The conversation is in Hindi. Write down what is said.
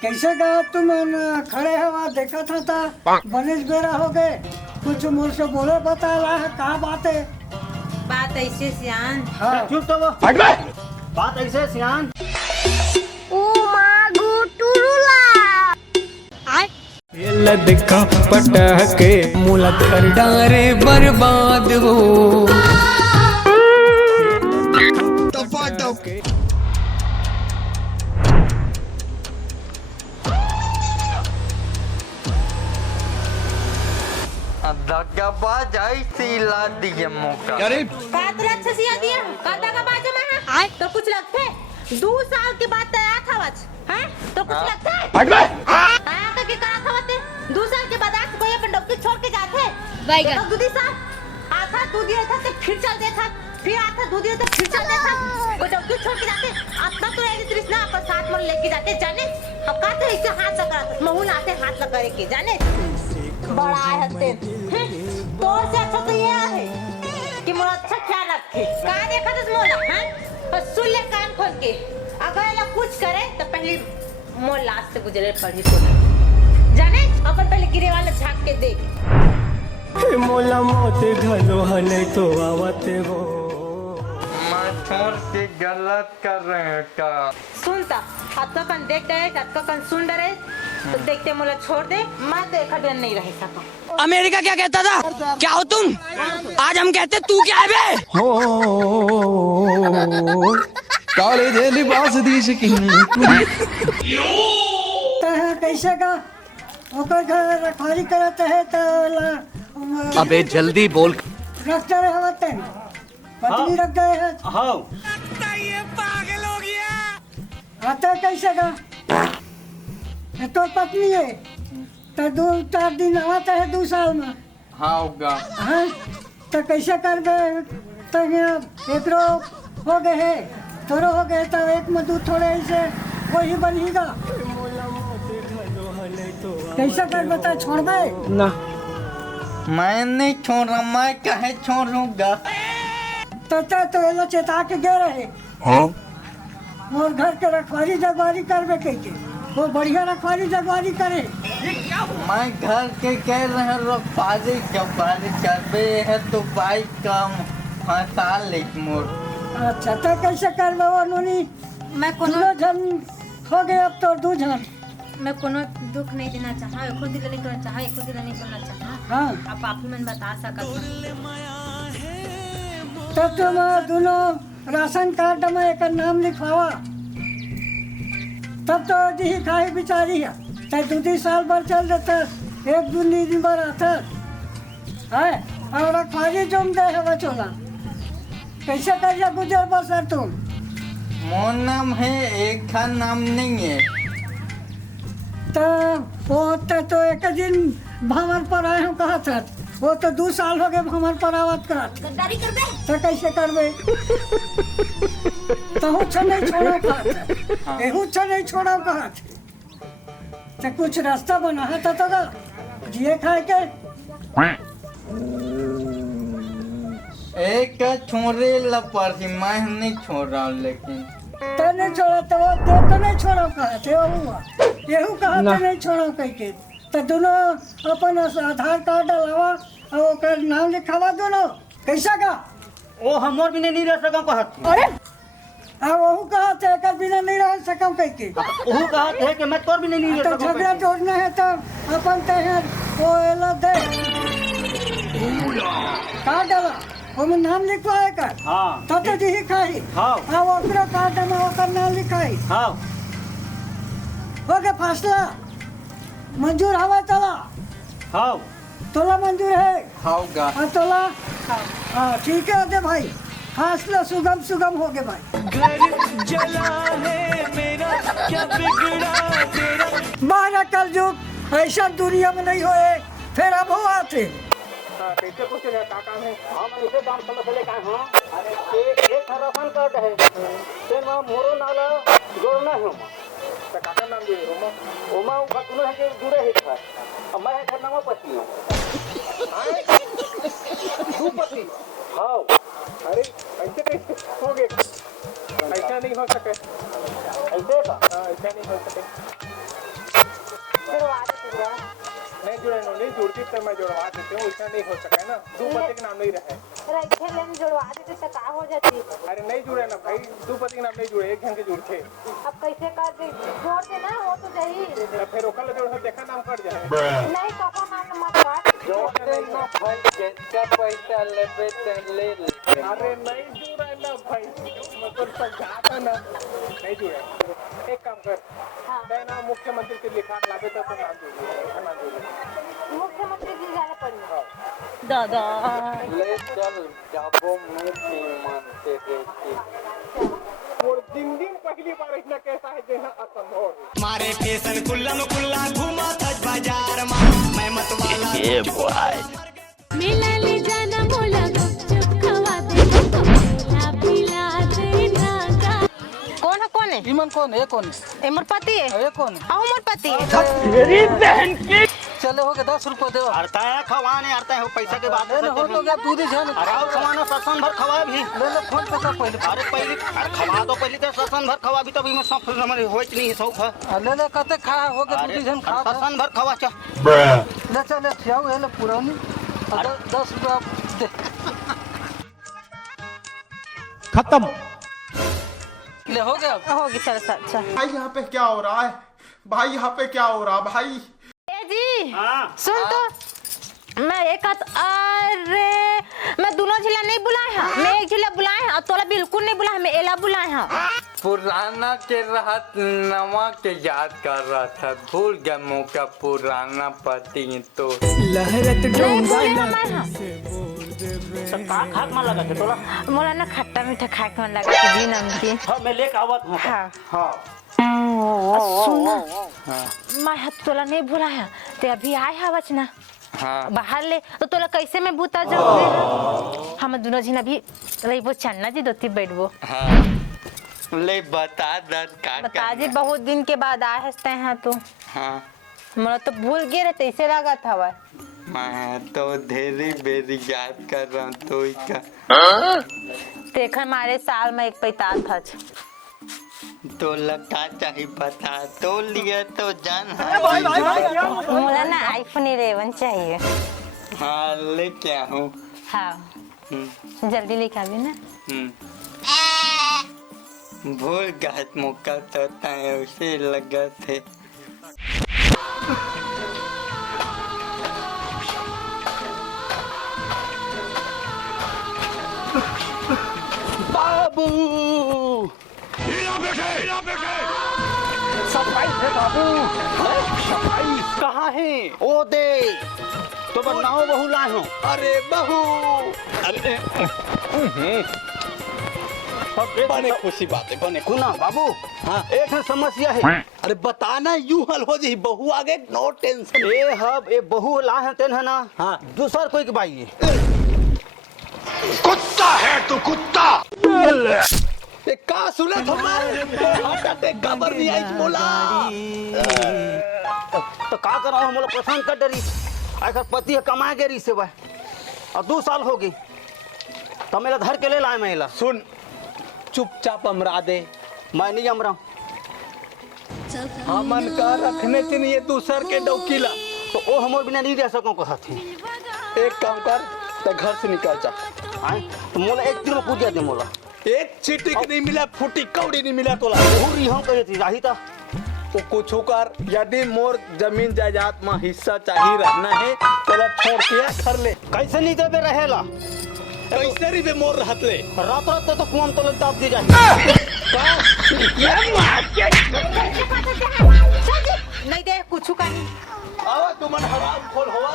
कैसे गए तुम खड़े हो वहाँ देखा था बनिस बेरा हो गए कुछ मुझसे बोले बता रहा है कहाँ बात है। बात ऐसे सियान। हाँ चुप तो वो बात ऐसे सियान। ओ मागो टुरुला ये लदका पटके मुला कर डारे बर्बाद हो दगाबाज ऐसी ला दिए मौका। कातरा अच्छा सिया दिया काता का बाजा में है तो कुछ लगते 2 साल के बाद तैयार था बच हैं तो कुछ लगता है आया का के करा था बते 2 साल के बाद आज कोई अपन डॉक्टर छोड़ के जाते तो दूधी साल आता दूध दिया था तो फिर चल दे था फिर आता दूध दिया तो फिर चल दे था वो डॉक्टर छोड़ के जाते अपना तो ऐसी तृष्णा अपन साथ में लेके जाते जाने अब का तो ऐसे हाथ से करा महून आते हाथ लगा के जाने बड़ा है तो से अच्छा तो ये है कि मोर अच्छा ख्याल रखे का देखा तो मोला हैं और सुन ले कान खोल के अगर ये कुछ करे तो पहले मोर लास्ट से गुजरे पड़ी तो जाने अपन पहले गिरे वाला झांक के देख मोला मोते घलो हने तो आवते वो मैं छोड़ के गलत कर रहे हैं का सुनता अब तो कन देख रहे अब तो कन सुन रहे तो देखते मोला छोड़ दे मैं देखा बिना नहीं रह सका। अमेरिका क्या कहता था क्या हो तुम आज हम कहते तू क्या है बे काले दे लिबास दी शकीन कैसे का ओकर घर रखवाली करते है तो अबे जल्दी बोल रखते रहे होते पत्नी रख गए हैं। हाँ आता कैसे का ये तो पत्नी है तो 2-4 दिन आता है 2 साल में हाँ होगा हाँ तो कैसे कर गए तो एक रो हो गए है थोड़ो हो गए तो एक में 2 थोड़े ऐसे वही बनेगा कैसे कर बता छोड़ दे ना मैं नहीं छोड़ रहा मैं कहे छोड़ूंगा तो ये लोग चेता के गए रहे और घर के रखवाली जगवारी करवे के वो बढ़िया रखवाली जगवारी करे मैं घर के कह रहे रखवाली जगवारी करवे है तो बाइक काम फंसा ले मोर। अच्छा तो कैसे करवे वो नूनी मैं दोनों जन हो गए अब तो 2 जन मैं कोनो दुख नहीं देना चाहा एको दिल नहीं करना चाहा एको दिल नहीं करना चाहा हाँ अब आप ही मन बता सकत तो तुम दोनों राशन कार्ड में एक नाम लिखवावा तब तो जी खाई बिचारी है चाहे 2 साल भर चल देता 1-2 दिन भर आता है और रखवाली जुम दे है बचोला कैसे कर गुजर बसर तुम मोर नाम है एक का नाम नहीं है तो वो तो एक दिन भंवर पर आए हूँ कहा था वो तो 2 साल हो गए भंवर पर आवत करा गद्दारी कर बे तो कैसे करबे तो हुच्छा नहीं छोड़ा कहा था हुच्छा नहीं छोड़ा कहा था तो कुछ रास्ता बना है तो जिए खाए के एक का छोड़े लपड़ी मैं नहीं छोड़ रहा हूँ लेकिन तो नहीं छोड़ा तो वो दे तो नहीं छोड़ा कहा थे हुआ यहू कहा तो नहीं छोड़ा कह के तो दोनों अपन आधार कार्ड डालावा और ओकर नाम लिखावा दोनों कैसा का वो हमोर भी नहीं रह सकम कहत अरे अब वहू कहा थे एक बिना नहीं रह सकम कह के वहू कहत है कि मैं तोर भी नहीं रह तो सकम झगड़ा जोड़ना है तो अपन ते हैं वो एला दे कार्ड डाला ओमे नाम लिखवाए कर हाँ तो जी खाई हाँ अब ओकरा कार्ड में ओकर नाम लिखाई हाँ हो गया फैसला मंजूर हवा तोला हाँ तोला मंजूर है होगा हाँ तोला हाँ ठीक है दे भाई फैसला सुगम हो गए भाई घर जला है मेरा क्या बिगड़ा तेरा बारह कल युग ऐसा दुनिया में नहीं होए फिर अब हुआ थे कैसे कुछ है काका है हम इसे दाम समझ ले का हां अरे एक राशन कार्ड है ते मा मोरो नाला जोड़ना है तो काका नाम दे ओमा बकुनो है के जुड़े है था अब मैं है नाम पति हूं दू पति हां अरे ऐसे कैसे हो गए ऐसा नहीं हो सके ऐसे का ऐसा नहीं हो सके जुड़वा दे पूरा। नहीं जुड़े नहीं जुड़ती तो मैं जुड़वा देती हूँ, उसका नहीं हो सका है ना, दो पति के नाम नहीं रहे। रखे लेन जुड़वा देते तो का हो जाती। अरे नहीं जुड़े ना भाई, दो पति के नाम नहीं जुड़े, एक जन के जुड़ते। अब कैसे कर दे, जोड़ दे ना, हो तो जाही। फिर ओकल जोड़ देखा नाम कट जाए। नहीं कपा नाम मत काट। जोड़ते ना भाई, जितना पैसा लेबे ते ले ले। अरे नहीं जुड़े ना भाई, मतलब समझाता ना, नहीं जुड़े। एक काम कर, मैं ना मुख्यमंत्री के लिखा लागे तो नाम जुड़े, नाम जुड़े। मुख्यमंत्री जी जाने पड़ी। दादा ले चल जाबो मुझे मानते रहती। और दिन पहली बार इतना कैसा है देना असंभव है। मारे स्टेशन कुल्लम कुल्ला घूमा था बाजार में मैं मत वाला मेला ले जाना मोला गुपचुप खवा दे मेला पिला देना गा। कौन है? ईमन कौन है? कौन ए मोर पति है। है? कौन है? आओ मोर पति है। चले हो गए 10 रुपये दे। अरता है खवाने अरता है पैसा के बाद हो तो गया दूध ही जान। अरे खवाना ससन भर खवा भी ले ले फोन पे कर पहले। अरे पहले अरे खवा तो पहले तो ससन भर खवा भी तभी में सब हमारे होइत नहीं है सौख है। ले ले कते खा हो गए दूध ही जान खा। ससन भर खवा चा ले चल ले खियाओ है ले पुरानी 10 रुपये दे। खत्म। ले हो गया। होगी चल अच्छा। भाई यहाँ पे क्या हो रहा है? भाई यहाँ पे क्या हो रहा भाई? ए जी सुन तो, मैं एक अरे मैं दोनों जिला नहीं बुलाए हैं, मैं एक जिला बुलाए हैं और तोला बिल्कुल नहीं बुलाए, मैं एला बुलाए हैं। पुराना के राहत नवा के याद कर रहा था, भूल गया मौका पुराना पति तो लहरत डोंगा खाक में लगा थे तोला मोला ना खट्टा मीठा खाए के मन लगा था जी नमकीन। हां मैं लेके आवत हूं। हाँ हां सुन मैं हाथ तोला नहीं बुलाया ते अभी आए हवच ना। हाँ बाहर ले तो तोला कैसे मैं बूता जाऊँ? हम दोनों जिन अभी रहीबो चन्ना जी दोती बैठबो। हाँ ले बता दर का बता जी बहुत दिन के बाद आए हंसते हैं तो। हाँ मोला तो भूल गए रहते ऐसे लगा था वह। मैं तो धेरी बेरी याद कर रहा हूँ तो का देखा हमारे साल में एक पैता था तो लगा चाहिए पता तो लिया तो जान। मोला ना आईफोन 11 चाहिए। हाँ ले क्या हूँ। हाँ जल्दी लेके आवी ना। भूल गया मौका तो उसे लगा थे। बाबू सफाई है बाबू। सफाई कहाँ है? ओ दे तो बनाओ बहू लाए हो। अरे बहू अरे बने खुशी बात है बने खुना बाबू। हाँ एक है समस्या है। अरे बताना यूं हल हो जी बहू आगे नो टेंशन। ए हब ए बहू ला है तेन है ना। हाँ दूसर कोई के बाई है। कुत्ता है तू कुत्ता। एक का सुना हमारे हटाते खबर नहीं आई बोला तो का करा हम लोग पसंद कर डरी आखिर पति है कमा के री से वह और 2 साल हो गई तो मेरा घर के ले लाए महिला। सुन चुपचाप अमरा दे मैं नहीं अमरा हमन का रखने से नहीं दूसर के डौकीला तो वो हमारे बिना नहीं रह सको साथी। एक काम कर तो घर से निकल जा। तो मोला एक दिन में पूजा दे मोला एक चिटिक नहीं मिला फूटी कौड़ी नहीं मिला तोला पूरी हम कहे थी राही था तो कुछ कर यदि मोर जमीन जायदाद में हिस्सा चाहिए रहना है तोला छोड़ के घर ले। कैसे नहीं देबे रहेला कैसे री बे मोर रहत ले रात रात तो कुआं तो दाब दे जाए। नहीं दे कुछ का नहीं। आवा तुमन हराम खोल होवा